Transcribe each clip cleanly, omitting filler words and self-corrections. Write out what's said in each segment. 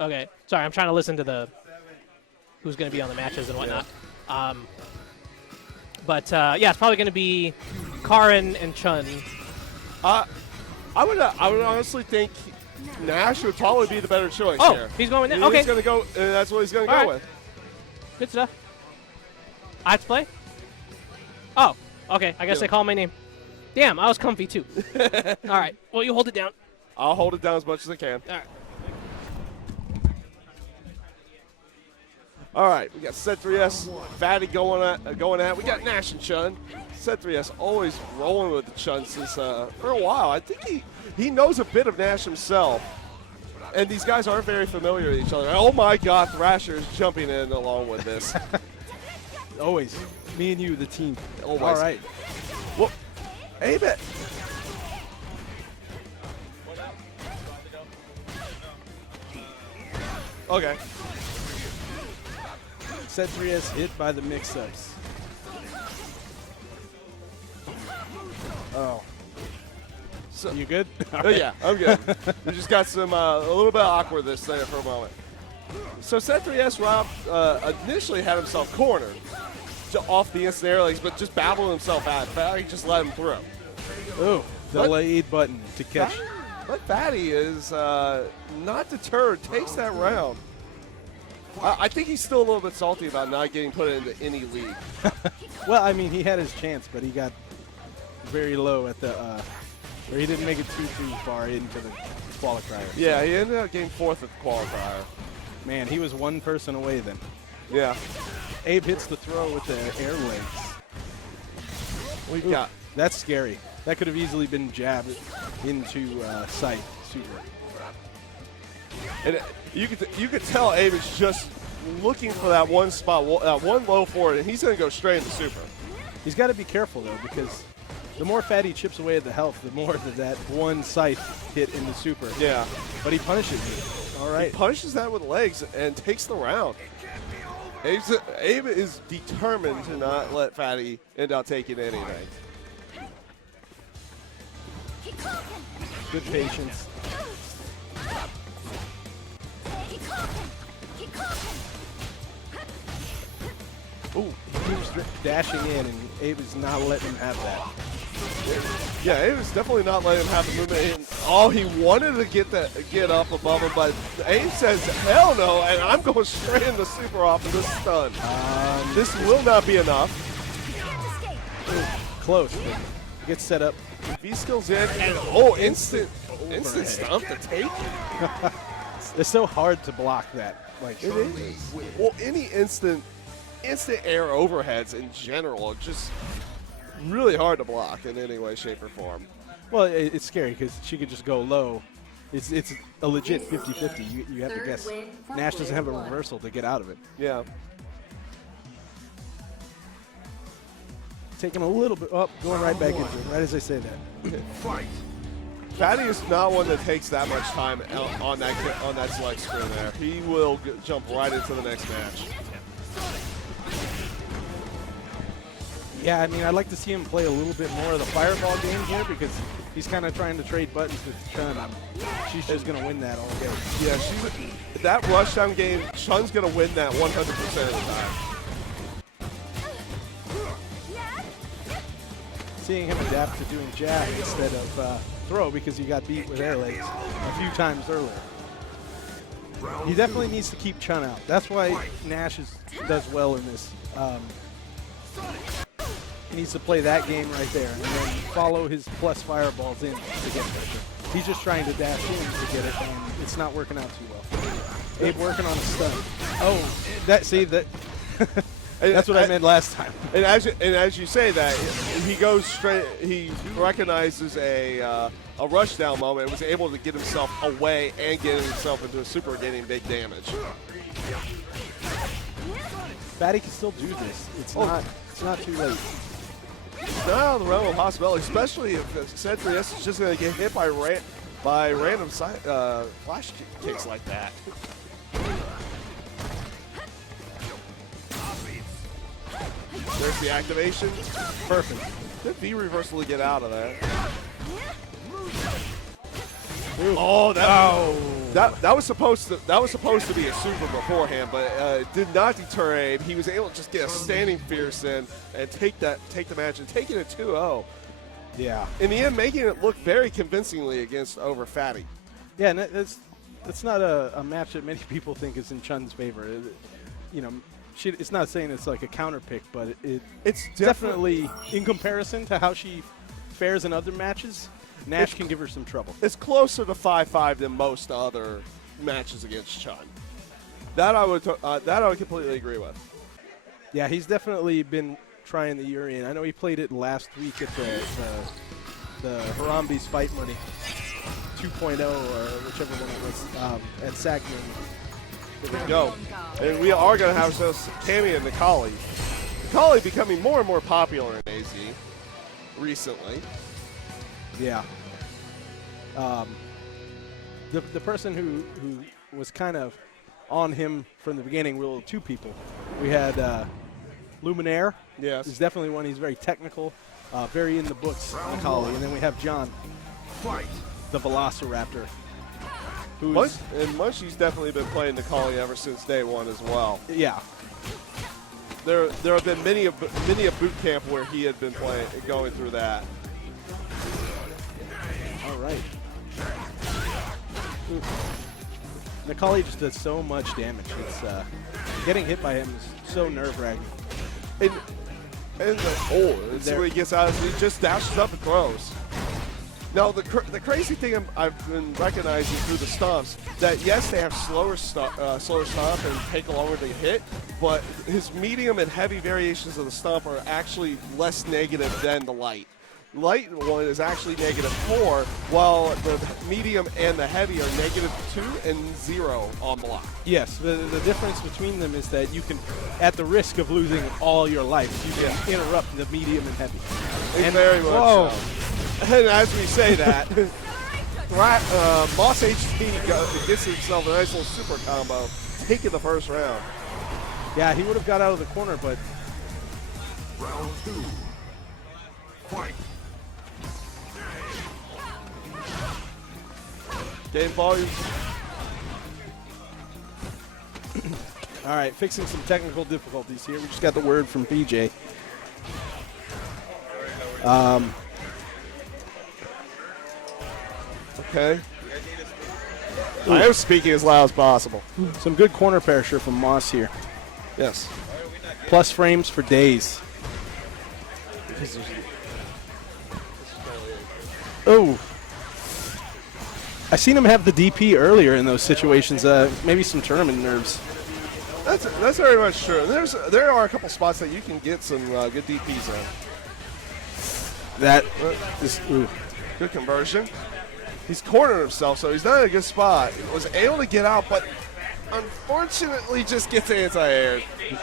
Okay. Sorry, I'm trying to listen to the who's going to be on the matches and whatnot. Yeah. Yeah, it's probably going to be Karin and Chun. I would honestly think Nash would probably be the better choice here. He's going with that? Okay. He's going to go, and that's what he's going to go with. Good stuff. I have to play? Oh, okay. I guess I call my name. Damn, I was comfy too. All right. Well, you hold it down. I'll hold it down as much as I can. All right. All right, we got Set 3S, Fatty going at. We got Nash and Chun. Set 3S always rolling with the Chun since for a while. I think he knows a bit of Nash himself. And these guys aren't very familiar with each other. Oh my God, Thrasher is jumping in along with this. Always. Me and you, the team. Always. All right. Whoop. Aim it. Okay. Set 3S hit by the mix-ups. Oh. So, you good? Yeah, I'm good. We just got some a little bit of awkwardness there for a moment. So Set 3S Rob initially had himself cornered off the instant air legs, but just battled himself out. Fatty just let him through. Ooh, delayed button to catch. But Fatty is not deterred, takes that round. I think he's still a little bit salty about not getting put into any league. Well, I mean, he had his chance, but he got very low at the where he didn't make it too far into the qualifier. Yeah, he ended up getting 4th at the qualifier. Man, he was one person away then. Yeah. Abe hits the throw with the air legs. We've got. That's scary. That could have easily been jabbed into sight. Super. And you could tell Abe is just looking for that one spot, one low forward, and he's going to go straight into super. He's got to be careful, though, because the more Fatty chips away at the health, the more that one scythe hit in the super. Yeah. But he punishes it. All right. He punishes that with legs and takes the round. Abe is determined to not let Fatty end up taking anything. Good patience. Ooh, he was dashing in, and Abe is not letting him have that. Yeah, Abe is definitely not letting him have the movement. Oh, he wanted to get up above him, but Abe says, hell no, and I'm going straight into super off of this stun. This will not be enough. Ooh, close. He gets set up. V-skills in, and instant stomp to take. It's so hard to block that. Like it is. Well, any instant air overheads in general are just really hard to block in any way, shape, or form. Well, it's scary because she could just go low. It's a legit 50-50. You have to guess. Nash doesn't have a reversal to get out of it. Yeah. Taking a little bit up, going right back into it, right as I say that. Fight. Fatty is not one that takes that much time on that select screen there. He will jump right into the next match. Yeah, I mean, I'd like to see him play a little bit more of the fireball game here because he's kind of trying to trade buttons with Chun. She's just going to win that all day. Yeah, that rushdown game, Chun's going to win that 100% of the time. Seeing him adapt to doing jab instead of throw because he got beat with air legs a few times earlier. He definitely needs to keep Chun out. That's why Nash does well in this. He needs to play that game right there and then follow his plus fireballs in to get pressure. He's just trying to dash in to get it, and it's not working out too well. Abe working on a stun. Oh, that's what I meant last time. And as you say that, he goes straight. He recognizes a rushdown moment and was able to get himself away and get himself into a super, getting big damage. Fatty can still do this. It's not too late. It's not out of the realm of possibility, especially if Set 3S is just going to get hit by random flash kicks like that. There's the activation. Perfect. Good V reversal to get out of there. Oh, that. Oh. That was supposed to be a super beforehand, but it did not deter Abe. He was able to just get a standing fierce in and take the match and taking it 2-0. Yeah. In the end, making it look very convincingly against over Fatty. Yeah, and it's not a match that many people think is in Chun's favor. You know, it's not saying it's like a counter pick, but it's definitely in comparison to how she fares in other matches. Nash can give her some trouble. It's closer to 5-5 than most other matches against Chun. That I would completely agree with. Yeah, he's definitely been trying the Urian. I know he played it last week at the Harambe's Fight Money 2.0 or whichever one it was at Sagman. There we go. And we are going to have Cammy and Nikali. Nikali becoming more and more popular in AZ recently. Yeah. The person who was kind of on him from the beginning were two people. We had Luminaire. Yes. He's definitely one. He's very technical, very in the books, Nikali. And then we have John, the Velociraptor. And Munchie's definitely been playing Nikali ever since day one as well. Yeah. There have been many a boot camp where he had been going through that. All right. Nikali just does so much damage. It's getting hit by him is so nerve-wracking. It's where he gets out. He just dashes up and throws. Now the crazy thing I've been recognizing through the stomps that yes, they have slower stomp and take longer to hit, but his medium and heavy variations of the stomp are actually less negative than the light. Light one is actually -4, while the medium and the heavy are -2 and 0 on block. Yes, the difference between them is that you can, at the risk of losing all your life, you can interrupt the medium and heavy. And very much so. And as we say that, Moss HT gets himself a nice little super combo, taking the first round. Yeah, he would have got out of the corner, but... Round 2. Fight. Game volume. All right, fixing some technical difficulties here. We just got the word from BJ. Okay. I am speaking as loud as possible. Some good corner pressure from Moss here. Yes. Plus frames for days. Oh. I seen him have the DP earlier in those situations. Maybe some tournament nerves. That's very much true. There are a couple spots that you can get some good DPs in. That is good conversion. He's cornered himself, so he's not in a good spot. He was able to get out, but unfortunately just gets anti-aired.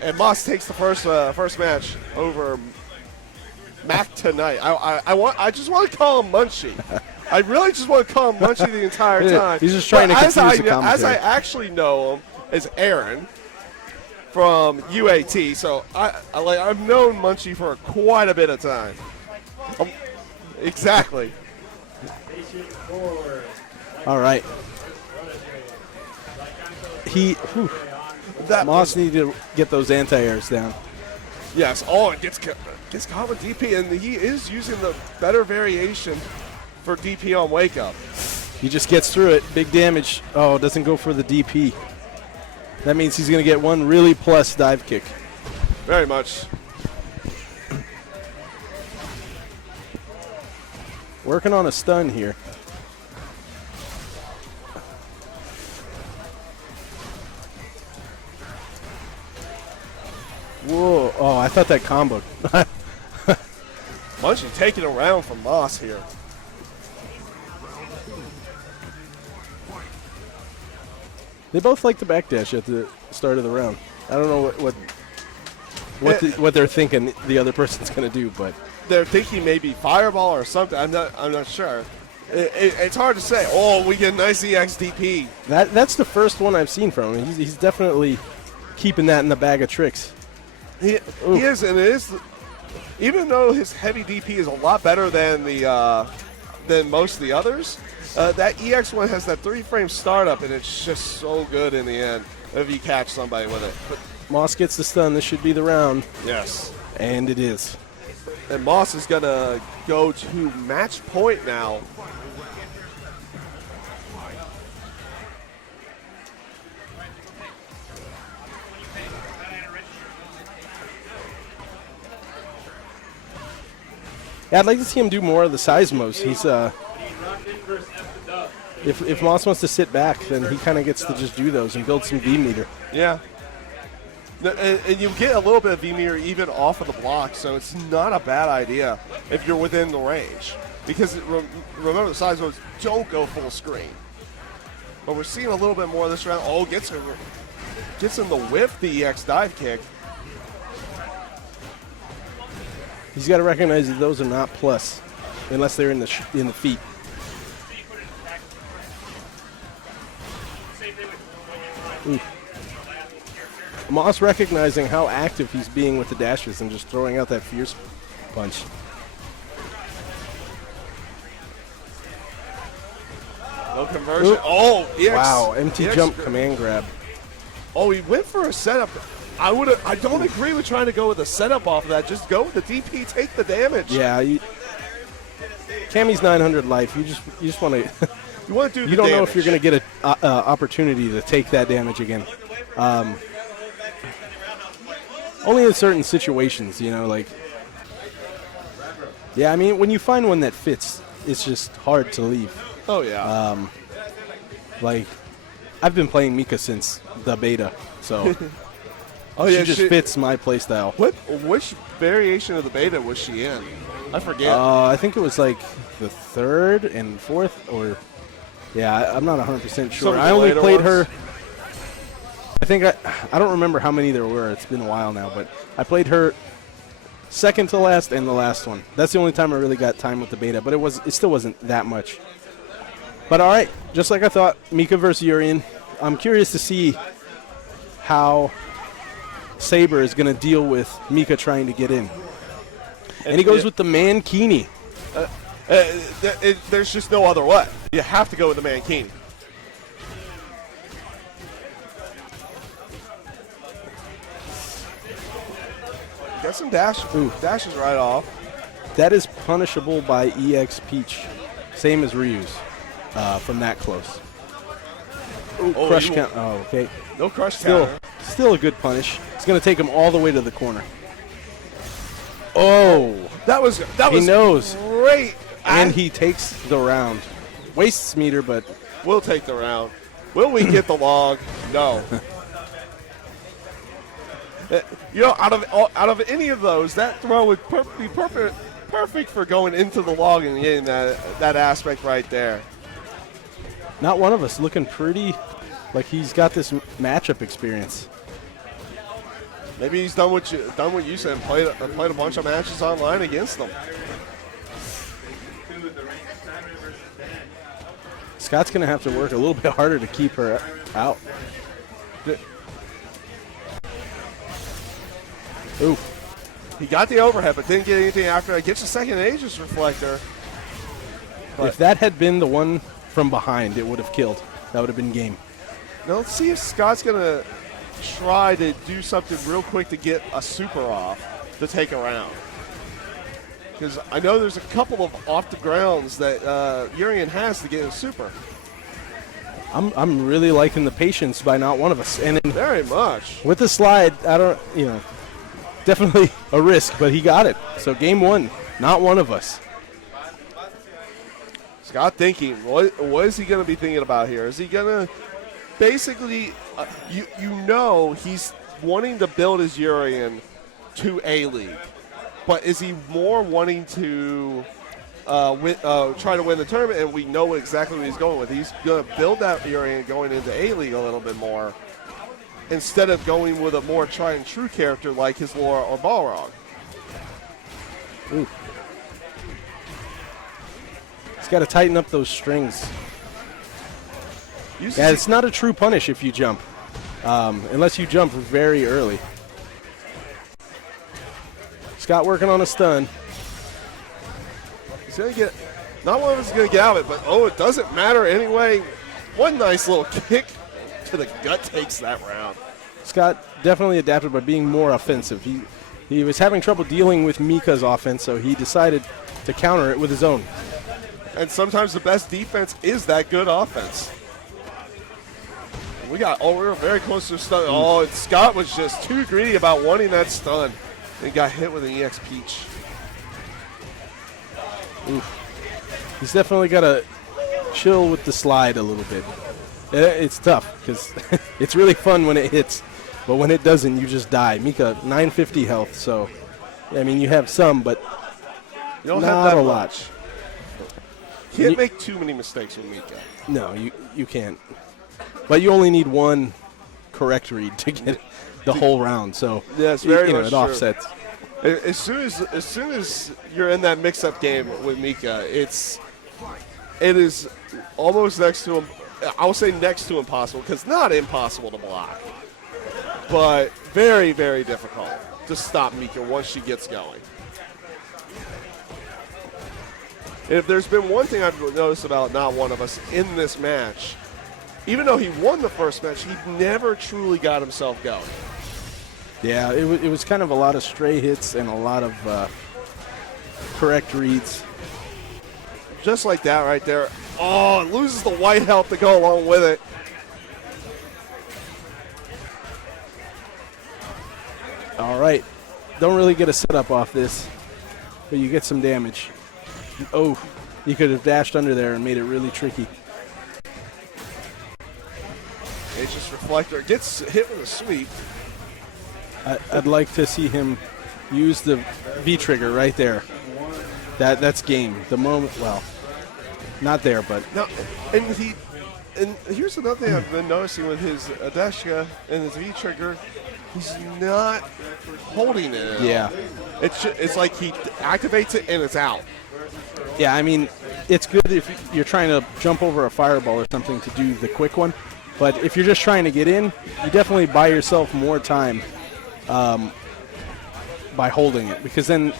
And Moss takes the first match over Mac tonight. I just want to call him Munchie. I really just want to call him Munchie the entire time. He's just trying to confuse the commentary. As I actually know him is Aaron from UAT, so I've known Munchie for quite a bit of time. Exactly. All right. Moss needed to get those anti-airs down. Yes. Oh, it gets caught with DP, and he is using the better variation for DP on wake up. He just gets through it. Big damage. Oh, doesn't go for the DP. That means he's going to get one really plus dive kick. Very much. Working on a stun here. Whoa. Oh, I thought that comboed. Munchie taking a round from Moss here. They both like the backdash at the start of the round. I don't know what they're thinking the other person's going to do, but they're thinking maybe fireball or something. I'm not sure. It's hard to say. Oh, we get a nice EXDP. That's the first one I've seen from him. He's definitely keeping that in the bag of tricks. He is, and it is. Even though his heavy DP is a lot better than most of the others, That EX1 has that 3-frame startup, and it's just so good in the end if you catch somebody with it. But Moss gets the stun. This should be the round. yes. And it is. And Moss is going to go to match point now. Yeah, I'd like to see him do more of the seismos. He's if Moss wants to sit back, then he kind of gets to just do those and build some V meter. Yeah. And you get a little bit of V-meter even off of the block, so it's not a bad idea if you're within the range. Because remember, the size modes don't go full screen. But we're seeing a little bit more this round. Oh, gets in the whiff, the EX dive kick. He's got to recognize that those are not plus, unless they're in the feet. Ooh. Moss recognizing how active he's being with the dashes and just throwing out that fierce punch. No conversion. Oop. Oh, EX. Wow, MT EX jump command grab. Oh, he went for a setup. I don't agree with trying to go with a setup off of that. Just go with the DP, take the damage. Yeah, Cammy's 900 life. You just want to. You want to do. You don't know if you're going to get an opportunity to take that damage again. Only in certain situations, like. Yeah, I mean, when you find one that fits, it's just hard to leave. Oh yeah. Like, I've been playing Mika since the beta, so. Oh she yeah, just fits my playstyle. Which variation of the beta was she in? I forget. I think it was like the 3rd and 4th, or I'm not 100% sure. I only played her. I think I don't remember how many there were. It's been a while now, but I played her second to last and the last one. That's the only time I really got time with the beta, but it still wasn't that much. But all right, just like I thought, Mika versus Urian. I'm curious to see how Saber is going to deal with Mika trying to get in. And he goes with the Mankini. There's just no other way. You have to go with the Mankini. Get some dash. Ooh, dashes right off. That is punishable by EX Peach. Same as Ryu's from that close. Ooh, crush count. Oh, okay. No crush counter. Still a good punish. It's going to take him all the way to the corner. Oh. That was he knows. Great. And he takes the round. Wastes meter, but we'll take the round. Will we get the log? No. Out of any of those, that throw would be perfect for going into the log and getting that aspect right there. Not one of us looking pretty like he's got this matchup experience. Maybe he's done what you said and played a bunch of matches online against them. Scott's going to have to work a little bit harder to keep her out. Ooh. He got the overhead, but didn't get anything after that. Gets a second Aegis Reflector. But if that had been the one from behind, it would have killed. That would have been game. Now let's see if Scott's going to try to do something real quick to get a super off to take a round. Because I know there's a couple of off the grounds that Urian has to get a super. I'm really liking the patience by not one of us. And very much. With the slide, I don't, definitely a risk, but he got it. So game one, not one of us. Scott thinking, what is he going to be thinking about here? Is he going to basically, he's wanting to build his Urian to A-League. But is he more wanting to try to win the tournament? And we know exactly what he's going with. He's going to build that Urian going into A-League a little bit more instead of going with a more tried-and-true character like his Laura or Balrog. Ooh. He's got to tighten up those strings. Yeah, it's not a true punish if you jump, unless you jump very early. Scott working on a stun. He's going to get Not one of us is going to get out of it, but it doesn't matter anyway. One nice little kick to the gut takes that round. Scott definitely adapted by being more offensive. He was having trouble dealing with Mika's offense, so he decided to counter it with his own. And sometimes the best defense is that good offense. We're very close to a stun. Oh, Scott was just too greedy about wanting that stun. And got hit with an EX Peach. Oof. He's definitely got to chill with the slide a little bit. It's tough because it's really fun when it hits, but when it doesn't, you just die. Mika, 950 health, so, I mean, you have some, but you don't not have that a lot. much. Can't make too many mistakes with Mika. No, you can't. But you only need one correct read to get the whole round, so yeah, it's very much it true. offsets. As soon as you're in that mix-up game with Mika, it is almost next to him. I will say next to impossible, because not impossible to block, but very, very difficult to stop Mika once she gets going. If there's been one thing I've noticed about not one of us in this match, even though he won the first match, he never truly got himself going. Yeah, it was kind of a lot of stray hits and a lot of correct reads. Just like that right there. Oh, it loses the white health to go along with it. All right. Don't really get a setup off this, but you get some damage. Oh, you could have dashed under there and made it really tricky. Aegis Reflector gets hit with a sweep. I'd like to see him use the V trigger right there. That's game. The moment, well, not there, but No, and here's another thing I've been noticing with his Adeshka and his V trigger, he's not holding it. yeah. It's like he activates it and it's out. Yeah, I mean, it's good if you're trying to jump over a fireball or something to do the quick one. But if you're just trying to get in, you definitely buy yourself more time by holding it. Because then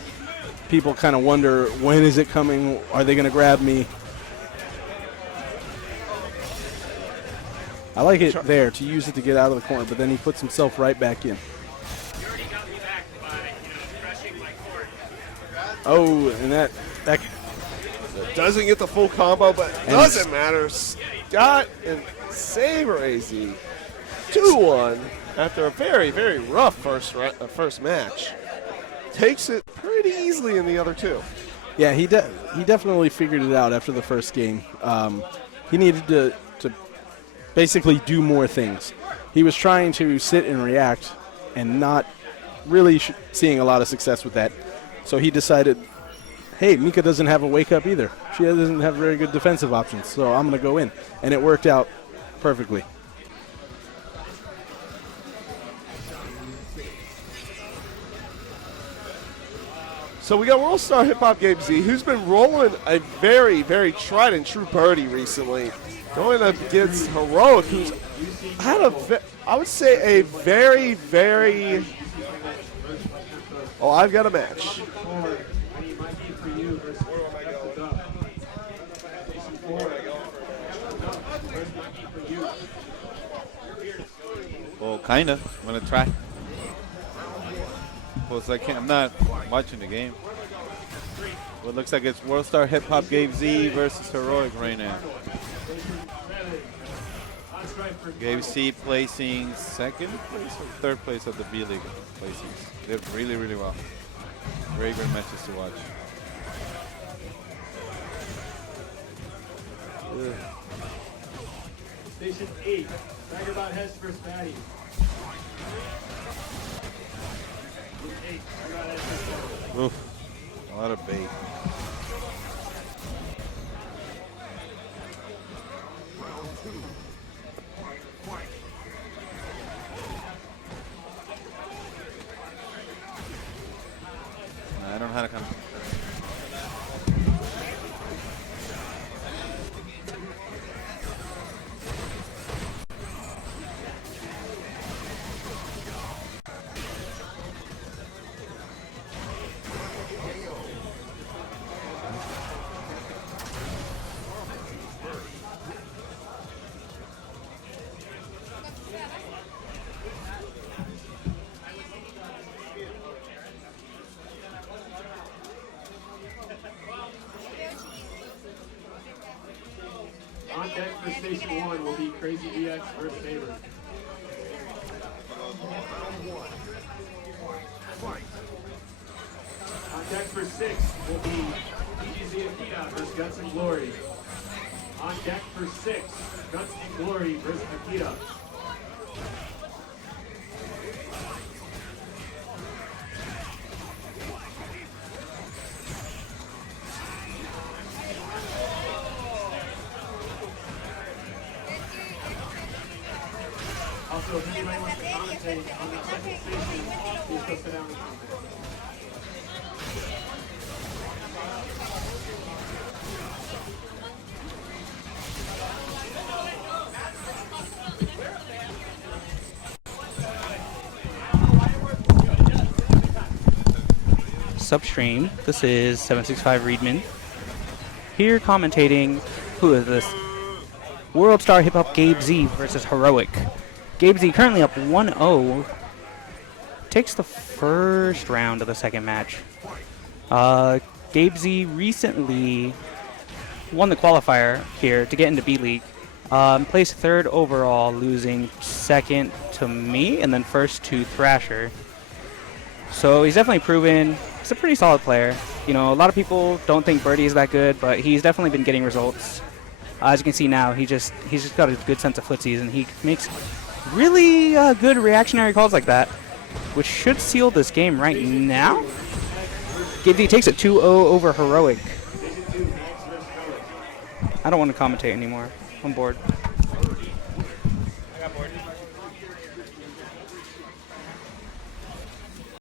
people kind of wonder, when is it coming? Are they going to grab me? I like it there to use it to get out of the corner, but then he puts himself right back in. Oh, and that Doesn't get the full combo, but it doesn't matter. Scott and Saber AZ 2-1 after a very, very rough first match. Takes it pretty easily in the other two. Yeah, he definitely figured it out after the first game. He needed to basically do more things. He was trying to sit and react and not really seeing a lot of success with that. So he decided, hey, Mika doesn't have a wake-up either. She doesn't have very good defensive options, so I'm going to go in. And it worked out perfectly. So we got World Star Hip Hop Game Z, who's been rolling a very, very tried and true birdie recently. Going up against Heroic, who's had I would say a very, very. Oh, I've got a match. Well, kinda. I'm gonna try. Well, I'm not watching the game. Well, it looks like it's World Star Hip Hop Game Z versus Heroic right now. Game C placing second place or third place of the B League placings. Did really, really well. Very good matches to watch. Station 8, Ranbats Hess versus Patty. Oof. A lot of bait. I don't know how to come. Station 1 will be Crazy DX versus Faber. On deck for 6 will be TGZ Akita versus Guts and Glory. On deck for 6, Guts and Glory versus Akita. Also, if anybody wants to commentate on the second station, please go sit down and commentate. Substream. This is 765 Reedman. Here commentating, who is this? World Star Hip Hop Gabe Z versus Heroic. Gabe Z currently up 1-0. Takes the first round of the second match. Gabe Z recently won the qualifier here to get into B-League. Placed third overall, losing second to me and then first to Thrasher. So he's definitely proven he's a pretty solid player. You know, a lot of people don't think Birdie is that good, but he's definitely been getting results. As you can see now, he's just got a good sense of footsies, and he makes really good reactionary calls like that, which should seal this game right now. Gabe Z takes it 2-0 over Heroic. I don't want to commentate anymore. I'm bored.